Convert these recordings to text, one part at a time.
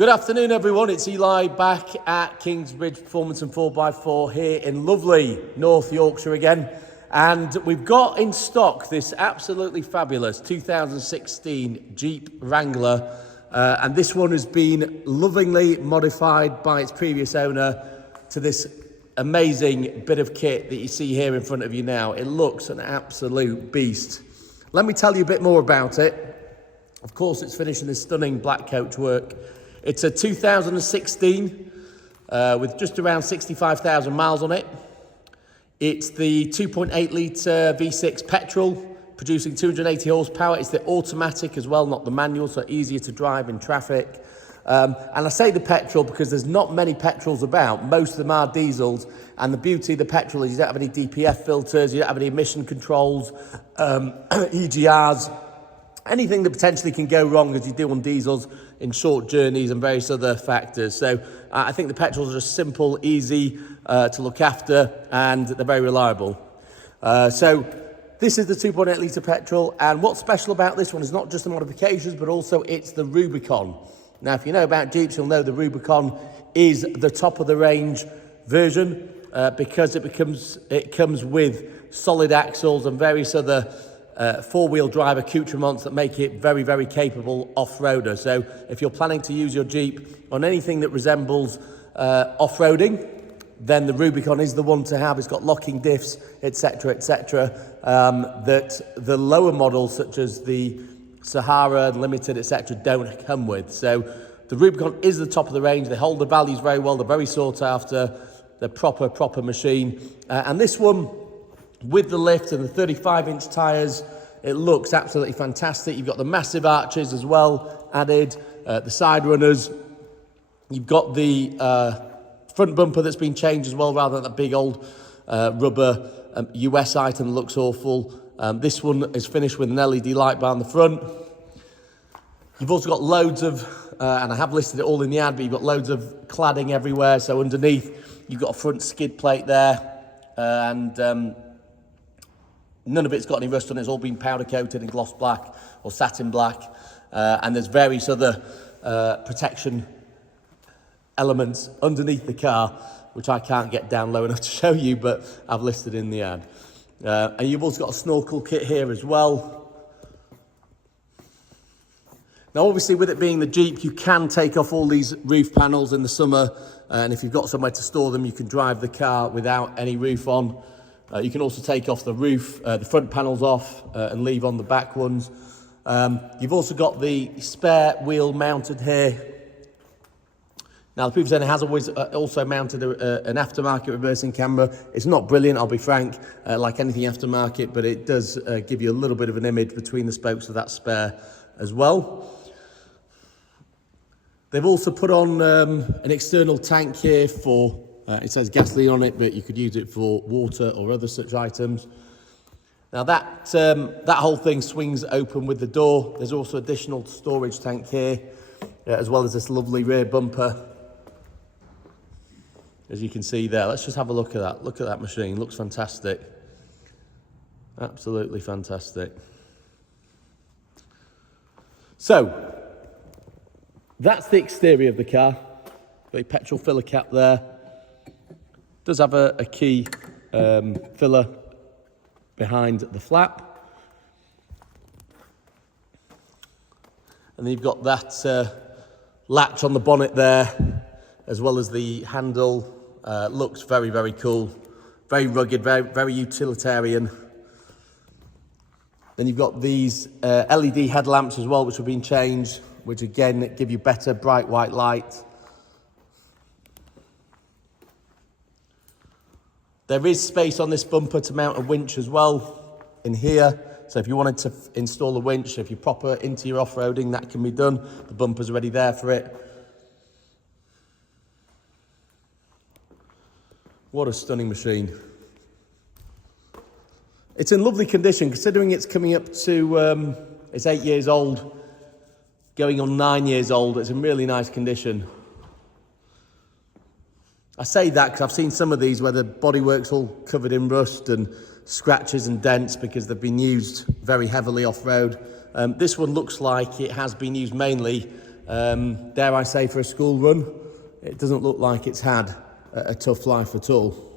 Good afternoon, everyone. It's Eli back at Kingsbridge Performance and 4x4 here in lovely North Yorkshire again. And we've got in stock this absolutely fabulous 2016 Jeep Wrangler. And this one has been lovingly modified by its previous owner to this amazing bit of kit that you see here in front of you now. It looks an absolute beast. Let me tell you a bit more about it. Of course, it's finished in this stunning black coachwork. It's a 2016 with just around 65,000 miles on it. It's the 2.8 litre V6 petrol, producing 280 horsepower. It's the automatic as well, not the manual, so easier to drive in traffic. And I say the petrol because there's not many petrols about. Most of them are diesels. And the beauty of the petrol is you don't have any DPF filters, you don't have any emission controls, EGRs, anything that potentially can go wrong as you do on diesels in short journeys and various other factors. So I think the petrols are just simple, easy to look after, and they're very reliable. So this is the 2.8 litre petrol, and what's special about this one is not just the modifications, but also it's the Rubicon. Now, if you know about Jeeps, you'll know the Rubicon is the top of the range version because it comes with solid axles and various other four-wheel drive accoutrements that make it very, very capable off-roader. So if you're planning to use your Jeep on anything that resembles off-roading, then the Rubicon is the one to have. It's got locking diffs, etc., etc., that the lower models, such as the Sahara, Limited, etc., don't come with. So the Rubicon is the top of the range. They hold the values very well. They're very sought after. They're proper machine. And this one, with the lift and the 35-inch tyres, it looks absolutely fantastic. You've got the massive arches as well added, the side runners. You've got the front bumper that's been changed as well, rather than that big old rubber US item that looks awful. This one is finished with an LED light bar on the front. You've also got loads of, and I have listed it all in the ad, but you've got loads of cladding everywhere. So underneath, you've got a front skid plate there, and none of it's got any rust on it. It's all been powder coated in gloss black or satin black. And there's various other protection elements underneath the car, which I can't get down low enough to show you, but I've listed in the ad. And you've also got a Snorkle kit here as well. Now, obviously, with it being the Jeep, you can take off all these roof panels in the summer. And if you've got somewhere to store them, you can drive the car without any roof on. You can also take off the roof, the front panels off, and leave on the back ones. You've also got the spare wheel mounted here. Now, the previous owner has always also mounted an aftermarket reversing camera. It's not brilliant, I'll be frank, like anything aftermarket, but it does give you a little bit of an image between the spokes of that spare as well. They've also put on an external tank here for, it says gasoline on it, but you could use it for water or other such items. Now that whole thing swings open with the door. There's also additional storage tank here, as well as this lovely rear bumper, as you can see there. Let's just have a look at that. Look at that machine. Looks fantastic. Absolutely fantastic. So that's the exterior of the car. Got a petrol filler cap there. Does have a key filler behind the flap. And then you've got that latch on the bonnet there, as well as the handle. Looks very, very cool. Very rugged, very, very utilitarian. Then you've got these LED headlamps as well, which have been changed, which again give you better bright white light. There is space on this bumper to mount a winch as well in here. So if you wanted to install a winch, if you're proper into your off-roading, that can be done. The bumper's already there for it. What a stunning machine. It's in lovely condition, considering it's coming up to, it's 8 years old, going on 9 years old. It's in really nice condition. I say that because I've seen some of these where the bodywork's all covered in rust and scratches and dents because they've been used very heavily off-road. This one looks like it has been used mainly Dare I say, for a school run, it doesn't look like it's had a tough life at all.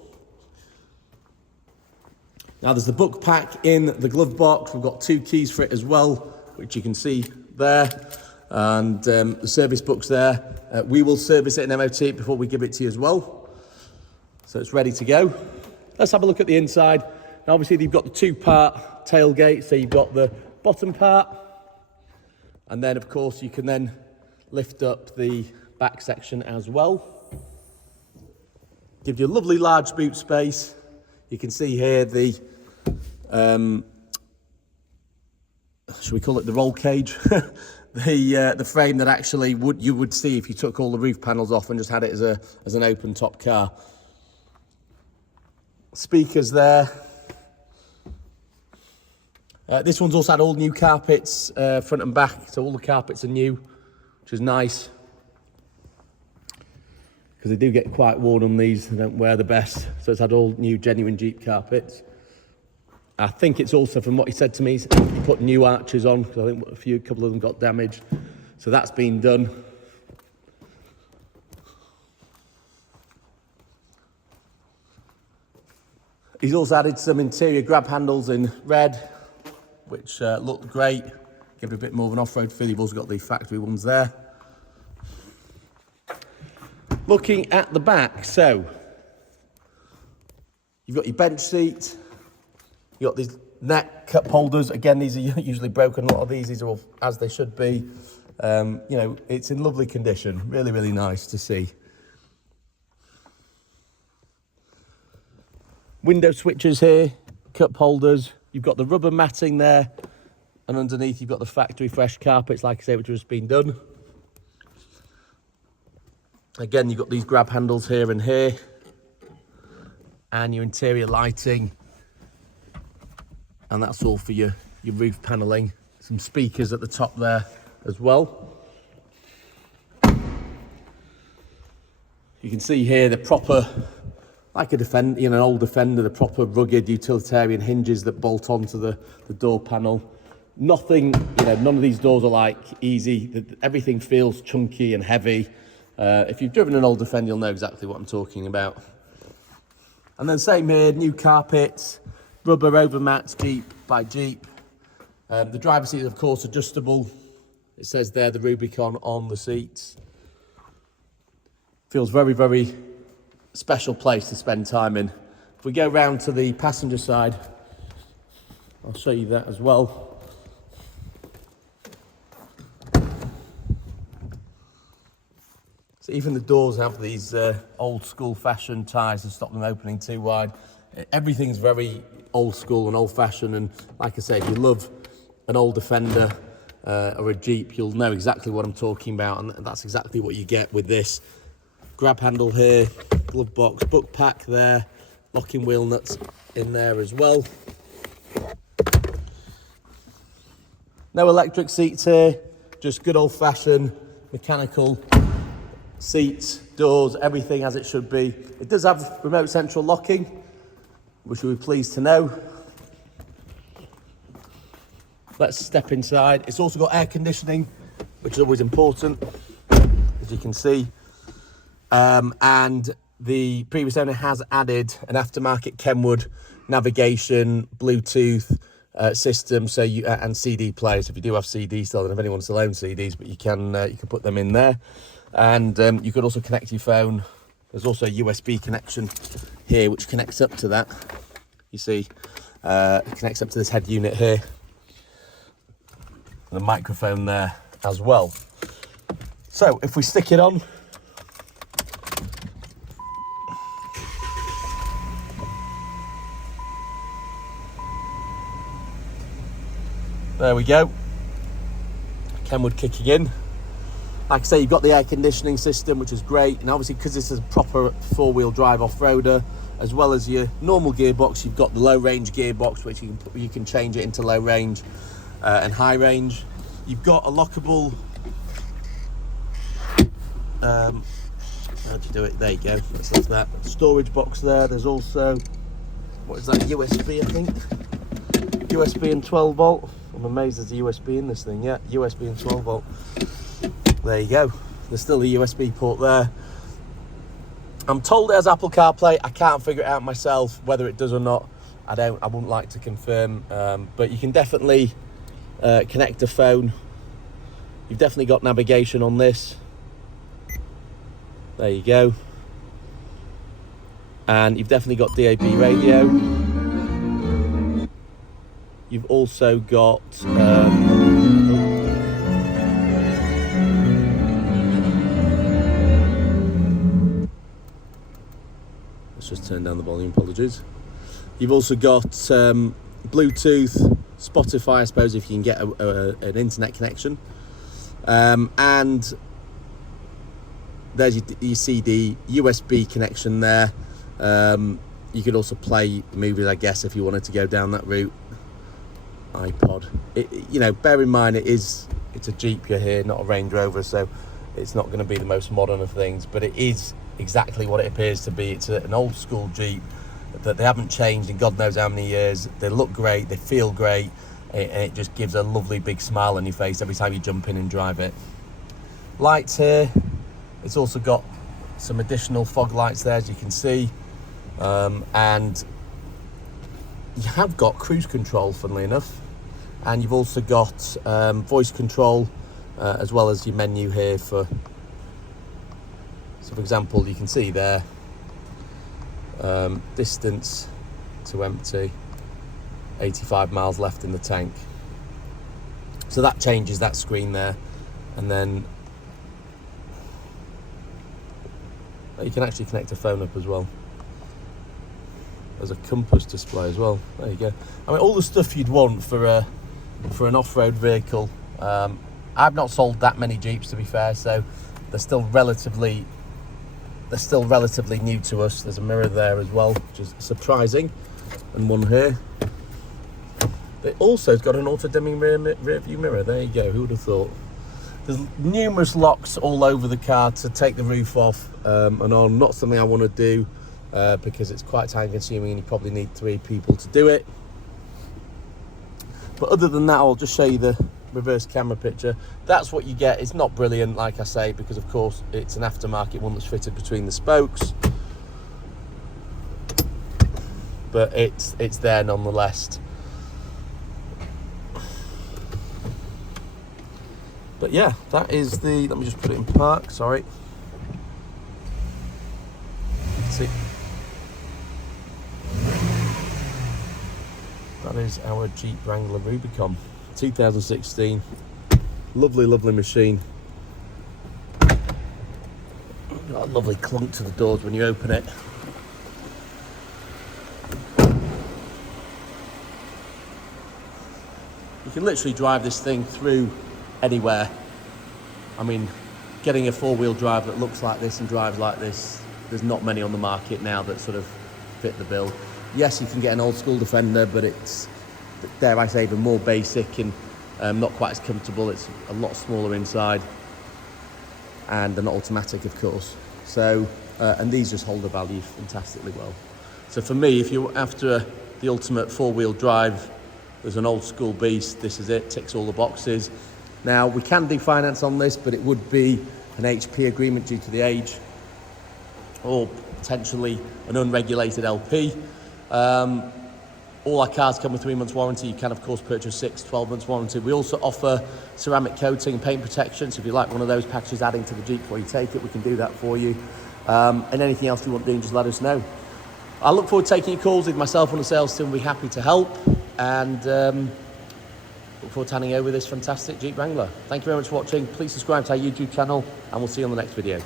Now there's the book pack in the glove box. We've got 2 keys for it as well, which you can see there, and the service book's there. We will service it in MOT before we give it to you as well, so it's ready to go. Let's have a look at the inside. Now obviously you've got the 2-part tailgate, so you've got the bottom part, and then of course you can then lift up the back section as well. Give you a lovely large boot space. You can see here the, should we call it the roll cage? the frame that actually you would see if you took all the roof panels off and just had it as an open top car. Speakers there. This one's also had all new carpets, front and back, so all the carpets are new, which is nice, because they do get quite worn on these. They don't wear the best, so it's had all new genuine Jeep carpets. I think it's also, from what he said to me, he put new arches on, because I think a couple of them got damaged, so that's been done. He's also added some interior grab handles in red, which look great, give it a bit more of an off-road feel. You've also got the factory ones there. Looking at the back, so you've got your bench seat, you've got these neck cup holders. Again, these are usually broken. A lot of these are all as they should be. You know, it's in lovely condition. Really, really nice to see. Window switches here, cup holders. You've got the rubber matting there, and underneath you've got the factory fresh carpets, like I say, which has been done. Again, you've got these grab handles here and here, and your interior lighting, and that's all for your roof panelling. Some speakers at the top there as well. You can see here the proper, like a Defender, you know, an old Defender, the proper rugged utilitarian hinges that bolt onto the door panel. Nothing, you know, none of these doors are like easy. Everything feels chunky and heavy. If you've driven an old Defender, you'll know exactly what I'm talking about. And then same here, new carpets, rubber over mats, Jeep by Jeep. The driver's seat is of course adjustable. It says there the Rubicon on the seats. Feels very, very special place to spend time in. If we go round to the passenger side, I'll show you that as well. So even the doors have these old school fashioned tyres to stop them opening too wide. Everything's very old school and old fashioned, and like I say, if you love an old Defender or a Jeep, you'll know exactly what I'm talking about, and that's exactly what you get with this. Grab handle here, glove box, book pack there, locking wheel nuts in there as well. No electric seats here, just good old fashioned mechanical seats, doors, everything as it should be. It does have remote central locking, which you'll be pleased to know. Let's step inside. It's also got air conditioning, which is always important, as you can see. And the previous owner has added an aftermarket Kenwood navigation, Bluetooth system, so you and CD players. If you do have CDs, still, I don't know if anyone still owns CDs, but you can put them in there. And you could also connect your phone. There's also a USB connection here, which connects up to that. You see, it connects up to this head unit here. And a microphone there as well. So if we stick it on, there we go. Kenwood kicking in. Like I say, you've got the air conditioning system, which is great, and obviously because this is a proper four-wheel drive off-roader, as well as your normal gearbox, you've got the low-range gearbox, which you can change it into low range and high range. You've got a lockable. How do you do it? There you go. That's that storage box there. There's also, what is that? USB, I think. USB and 12 volt. I'm amazed there's a USB in this thing. Yeah, USB and 12 volt. There you go. There's still a USB port there. I'm told it has Apple CarPlay. I can't figure it out myself, whether it does or not. I wouldn't like to confirm, but you can definitely connect a phone. You've definitely got navigation on this. There you go. And you've definitely got DAB radio. You've also got let's just turn down the volume, apologies. You've also got Bluetooth, Spotify, I suppose, if you can get an internet connection. And there's your CD, USB connection there. You could also play movies, I guess, if you wanted to go down that route. iPod. You know, bear in mind it's a Jeep you're here, not a Range Rover, so it's not going to be the most modern of things, but it is exactly what it appears to be. It's an old school Jeep that they haven't changed in God knows how many years. They look great, they feel great, and it just gives a lovely big smile on your face every time you jump in and drive it. Lights here. It's also got some additional fog lights there, as you can see, and you have got cruise control, funnily enough, and you've also got voice control, as well as your menu here for, so for example, you can see there, distance to empty, 85 miles left in the tank. So that changes that screen there, and then you can actually connect a phone up as well. There's a compass display as well. There you go. I mean, all the stuff you'd want for an off-road vehicle. I've not sold that many Jeeps, to be fair, so they're still relatively new to us. There's a mirror there as well, which is surprising, and one here. It also got an auto-dimming rear view mirror. There you go. Who would have thought? There's numerous locks all over the car to take the roof off and on. Not something I want to do because it's quite time consuming and you probably need 3 people to do it. But other than that, I'll just show you the reverse camera picture. That's what you get. It's not brilliant, like I say, because of course it's an aftermarket one that's fitted between the spokes. But it's there nonetheless. But yeah, that is the, let me just put it in park, sorry. See, that is our Jeep Wrangler Rubicon, 2016. Lovely, lovely machine. Got a lovely clunk to the doors when you open it. You can literally drive this thing through anywhere. I mean, getting a 4-wheel drive that looks like this and drives like this, there's not many on the market now that sort of fit the bill. Yes, you can get an old school Defender, but it's, dare I say, even more basic and not quite as comfortable. It's a lot smaller inside and they're not automatic, of course. So, and these just hold the value fantastically well. So for me, if you're after the ultimate 4-wheel drive, there's an old school beast. This is it, ticks all the boxes. Now, we can do finance on this, but it would be an HP agreement due to the age, or potentially an unregulated LP. All our cars come with 3 months warranty. You can, of course, purchase 12 months warranty. We also offer ceramic coating and paint protection, so if you like one of those packages adding to the Jeep before you take it, we can do that for you. And anything else you want doing, just let us know. I look forward to taking your calls. With myself and the sales team, we'll be happy to help. And look forward to handing over this fantastic Jeep Wrangler. Thank you very much for watching. Please subscribe to our YouTube channel, and we'll see you on the next video.